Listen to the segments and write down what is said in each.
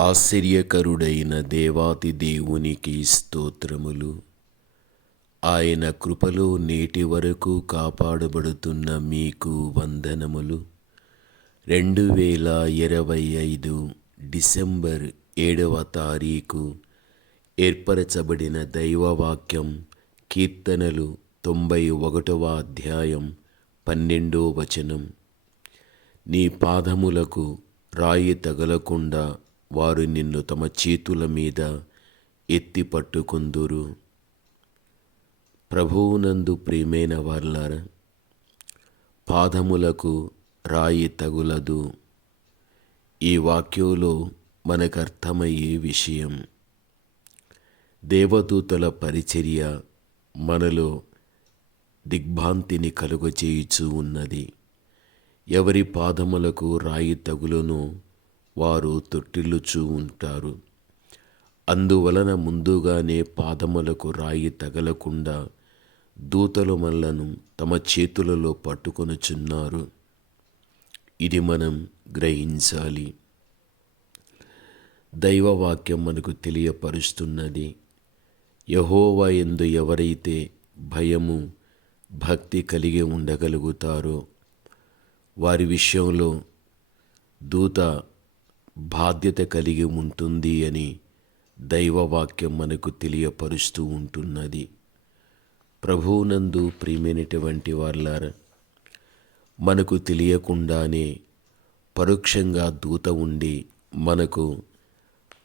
ఆశ్చర్యకరుడైన దేవాతి దేవునికి స్తోత్రములు. ఆయన కృపలో నేటి వరకు కాపాడబడుతున్న మీకు వందనములు. రెండు వేల ఇరవై ఐదు డిసెంబర్ ఏడవ తారీఖు ఏర్పరచబడిన దైవవాక్యం కీర్తనలు తొంభై ఒకటవ అధ్యాయం పన్నెండో వచనం. నీ పాదములకు రాయి తగలకుండా వారు నిన్ను తమ చేతుల మీద ఎత్తి పట్టుకుందురు. ప్రభువునందు ప్రియమైన వాళ్ళారా పాదములకు రాయి తగులదు. ఈ వాక్యంలో మనకు అర్థమయ్యే విషయం దేవదూతల పరిచర్య మనలో దిగ్భాంతిని కలుగచేయుచూ ఉన్నది. ఎవరి పాదములకు రాయి తగులునో వారు తొట్టిల్లుచూ ఉంటారు. అందువలన ముందుగానే పాదములకు రాయి తగలకుండా దూతలు మనలను తమ చేతులలో పట్టుకొనుచున్నారు. ఇది మనం గ్రహించాలి. దైవవాక్యం మనకు తెలియపరుస్తున్నది. యహోవా ఎందు ఎవరైతే భయము భక్తి కలిగి ఉండగలుగుతారో వారి విషయంలో దూత బాధ్యత కలిగి ఉంటుంది అని దైవవాక్యం మనకు తెలియపరుస్తూ ఉంటున్నది. ప్రభువునందు ప్రియమైనటువంటి వాళ్ళారా మనకు తెలియకుండానే పరోక్షంగా దూత ఉండి మనకు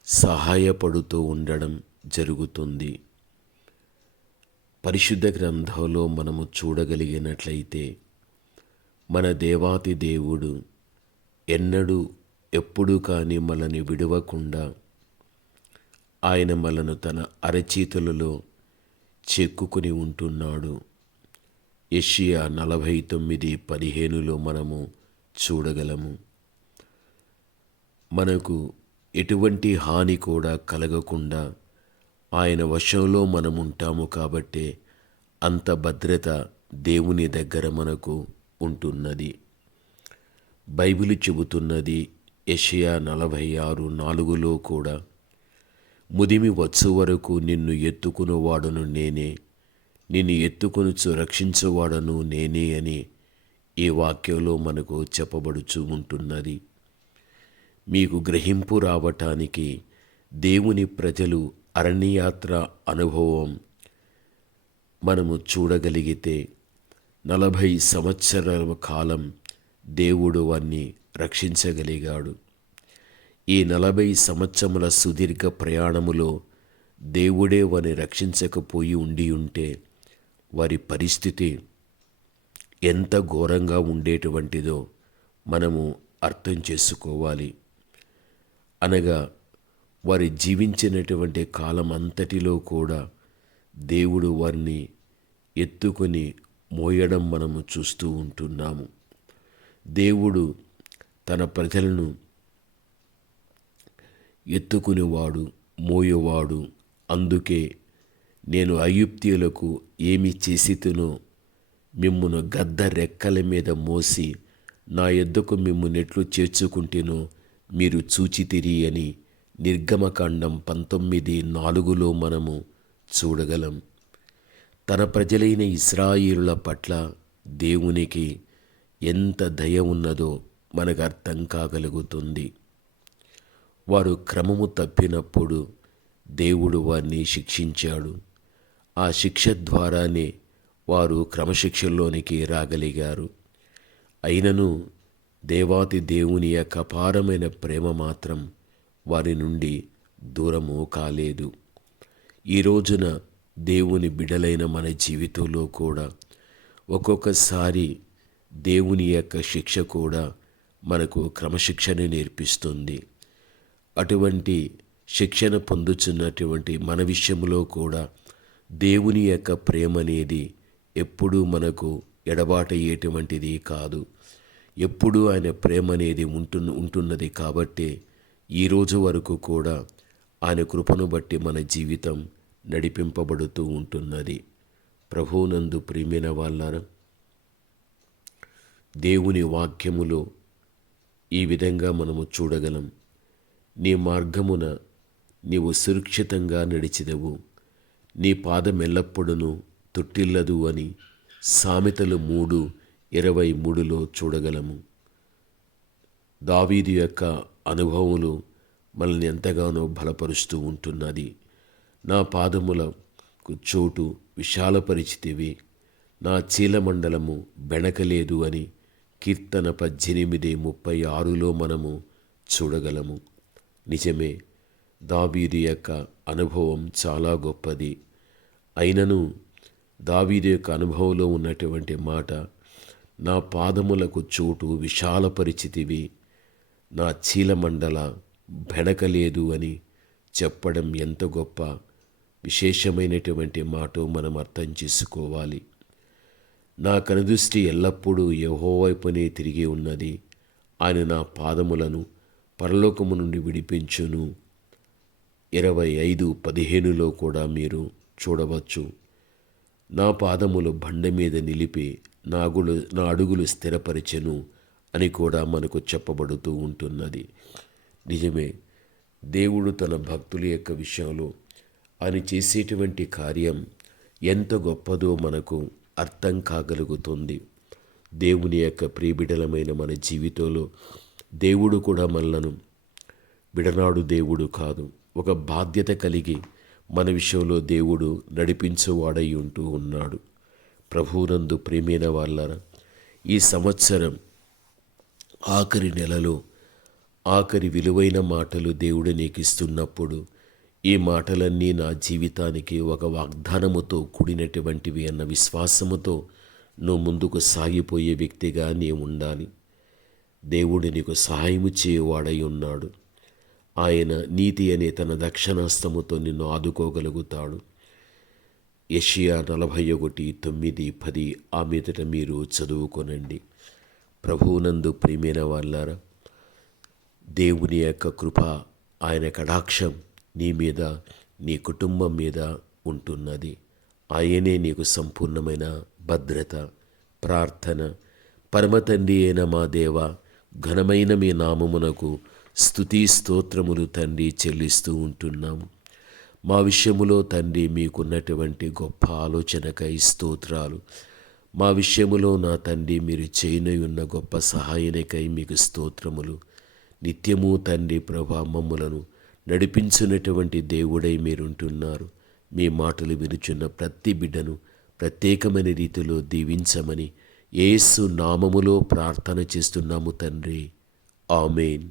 సహాయపడుతూ ఉండడం జరుగుతుంది. పరిశుద్ధ గ్రంథంలో మనము చూడగలిగినట్లయితే మన దేవాతి దేవుడు ఎన్నడూ ఎప్పుడు కానీ మనని విడవకుండా ఆయన మనను తన అరచేతులలో చెక్కుకుని ఉంటున్నాడు. ఎషియా నలభై తొమ్మిది పదిహేనులో మనము చూడగలము. మనకు ఎటువంటి హాని కూడా కలగకుండా ఆయన వశంలో మనం ఉంటాము కాబట్టే అంత భద్రత దేవుని దగ్గర మనకు ఉంటున్నది. బైబిల్ చెబుతున్నది యషయా నలభై ఆరు నాలుగులో కూడా ముదిమి వచ్చు వరకు నిన్ను ఎత్తుకునేవాడను నేనే నిన్ను ఎత్తుకొనుచు రక్షించువాడను నేనే అని ఈ వాక్యంలో మనకు చెప్పబడుచు ఉంటున్నది. మీకు గ్రహింపు రావటానికి దేవుని ప్రజలు అరణ్యయాత్ర అనుభవం మనము చూడగలిగితే నలభై సంవత్సరాల కాలం దేవుడు అన్ని రక్షించగలిగాడు. ఈ నలభై సంవత్సరముల సుదీర్ఘ ప్రయాణములో దేవుడే వారిని రక్షించకపోయి ఉండి ఉంటే వారి పరిస్థితి ఎంత ఘోరంగా ఉండేటువంటిదో మనము అర్థం చేసుకోవాలి. అనగా వారి జీవించినటువంటి కాలం అంతటిలో కూడా దేవుడు వారిని ఎత్తుకొని మోయడం మనము చూస్తూ ఉంటున్నాము. దేవుడు తన ప్రజలను ఎత్తుకునేవాడు మోయేవాడు. అందుకే నేను అయుప్తీయులకు ఏమి చేసితునో మిమ్మును గద్ద రెక్కల మీద మోసి నా ఎద్దకు మిమ్ము నెట్లు చేర్చుకుంటేనో మీరు చూచితిరి అని నిర్గమకాండం పంతొమ్మిది నాలుగులో మనము చూడగలం. తన ప్రజలైన ఇస్రాయిలుల పట్ల దేవునికి ఎంత దయ ఉన్నదో మనకు అర్థం కాగలుగుతుంది. వారు క్రమము తప్పినప్పుడు దేవుడు వారిని శిక్షించాడు. ఆ శిక్ష ద్వారానే వారు క్రమశిక్షల్లోనికి రాగలిగారు. అయినను దేవాతి దేవుని యొక్క అపారమైన ప్రేమ మాత్రం వారి నుండి దూరము కాలేదు. ఈ రోజున దేవుని బిడలైన మన జీవితంలో కూడా ఒక్కొక్కసారి దేవుని యొక్క శిక్ష కూడా మనకు క్రమశిక్షణ నేర్పిస్తుంది. అటువంటి శిక్షణ పొందుతున్నటువంటి మన విషయంలో కూడా దేవుని యొక్క ప్రేమ అనేది ఎప్పుడూ మనకు ఎడబాటయ్యేటువంటిది కాదు. ఎప్పుడూ ఆయన ప్రేమ అనేది ఉంటు ఉంటున్నది కాబట్టి ఈరోజు వరకు కూడా ఆయన కృపను బట్టి మన జీవితం నడిపింపబడుతూ ఉంటున్నది. ప్రభువునందు ప్రియమైన వాళ్ళారా దేవుని వాక్యములో ఈ విధంగా మనము చూడగలం. నీ మార్గమున నీవు సురక్షితంగా నడిచిదవు నీ పాదం ఎల్లప్పుడూ తొట్టిల్లదు అని సామెతలు మూడు ఇరవై మూడులో చూడగలము. దావీదు యొక్క అనుభవములు మనల్ని ఎంతగానో బలపరుస్తూ ఉంటున్నది. నా పాదములకు చోటు విశాలపరిచితివి. నా చీలమండలము బెణకలేదు అని కీర్తన పద్దెనిమిది ముప్పై ఆరులో మనము చూడగలము. నిజమే దావీదు యొక్క అనుభవం చాలా గొప్పది. అయినను దావీదు యొక్క అనుభవంలో ఉన్నటువంటి మాట నా పాదములకు చోటు విశాలపరిచితివి నా చీలమండల బెణకలేదు అని చెప్పడం ఎంత గొప్ప విశేషమైనటువంటి మాట మనం అర్థం చేసుకోవాలి. నా కనుదృష్టి ఎల్లప్పుడూ యహో వైపునే తిరిగి ఉన్నది. ఆయన నా పాదములను పరలోకము నుండి విడిపించును. ఇరవై ఐదు పదిహేనులో కూడా మీరు చూడవచ్చు. నా పాదములు బండ మీద నిలిపి నా అగులు నా అడుగులు స్థిరపరిచెను అని కూడా మనకు చెప్పబడుతూ ఉంటున్నది. నిజమే దేవుడు తన భక్తుల యొక్క విషయంలో ఆయన చేసేటువంటి కార్యం ఎంత గొప్పదో మనకు అర్థం కాగలుగుతుంది. దేవుని యొక్క ప్రియబిడలమైన మన జీవితంలో దేవుడు కూడా మనలను విడనాడు దేవుడు కాదు. ఒక బాధ్యత కలిగి మన విషయంలో దేవుడు నడిపించేవాడై ఉంటూ ఉన్నాడు. ప్రభువునందు ప్రేమైన వాళ్ళ ఈ సంవత్సరం ఆఖరి నెలలో ఆఖరి విలువైన మాటలు దేవుడు నీకు ఇస్తున్నప్పుడు ఈ మాటలన్నీ నా జీవితానికి ఒక వాగ్దానముతో కూడినటువంటివి అన్న విశ్వాసముతో నువ్వు ముందుకు సాగిపోయే వ్యక్తిగా నీ ఉండాలి. దేవుడు నీకు సహాయము చేయవాడై ఉన్నాడు. ఆయన నీతి అనే తన దక్షిణాస్తముతో నిన్ను ఆదుకోగలుగుతాడు. యషియా నలభై ఒకటి తొమ్మిది పది ఆ మీదట మీరు చదువుకొనండి. ప్రభువునందు ప్రియమైన వాళ్ళారా దేవుని యొక్క కృప ఆయన కటాక్షం నీ మీద నీ కుటుంబం మీద ఉంటున్నది. ఆయనే నీకు సంపూర్ణమైన భద్రత ప్రార్థన. పరమతండ్రి అయిన మా దేవ ఘనమైన మీ నామమునకు స్థుతి స్తోత్రములు తండ్రి చెల్లిస్తూ ఉంటున్నాము మా విషయములో తండ్రి మీకున్నటువంటి గొప్ప ఆలోచనకై స్తోత్రాలు. మా విషయములో నా తండ్రి మీరు చేయనయున్న ఉన్న గొప్ప సహాయనికై మీకు స్తోత్రములు. నిత్యము తండ్రి ప్రభా మమ్ములను నడిపించినటువంటి దేవుడై మీరుంటున్నారు. మీ మాటలు వినుచున్న ప్రతి బిడ్డను ప్రత్యేకమైన రీతిలో దీవించమని ఏసు నామములో ప్రార్థన చేస్తున్నాము తండ్రి. ఆమెన్.